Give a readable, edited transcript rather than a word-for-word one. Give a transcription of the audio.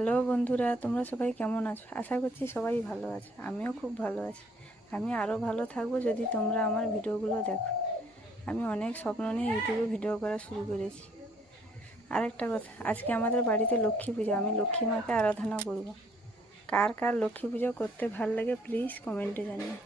Hello বন্ধুরা, তোমরা সবাই কেমন আছো? আশা করছি সবাই ভালো আছে। আমিও খুব ভালো আছি। আমি আরও ভালো থাকবো যদি তোমরা আমার ভিডিওগুলো দেখো। আমি অনেক স্বপ্ন নিয়ে ইউটিউবে ভিডিও করা শুরু করেছি। আরেকটা কথা, আজকে আমাদের বাড়িতে লক্ষ্মী পুজো। আমি লক্ষ্মী মাকে আরাধনা করব। কার কার লক্ষ্মী পুজো করতে ভালো লাগে প্লিজ কমেন্টে জানিও।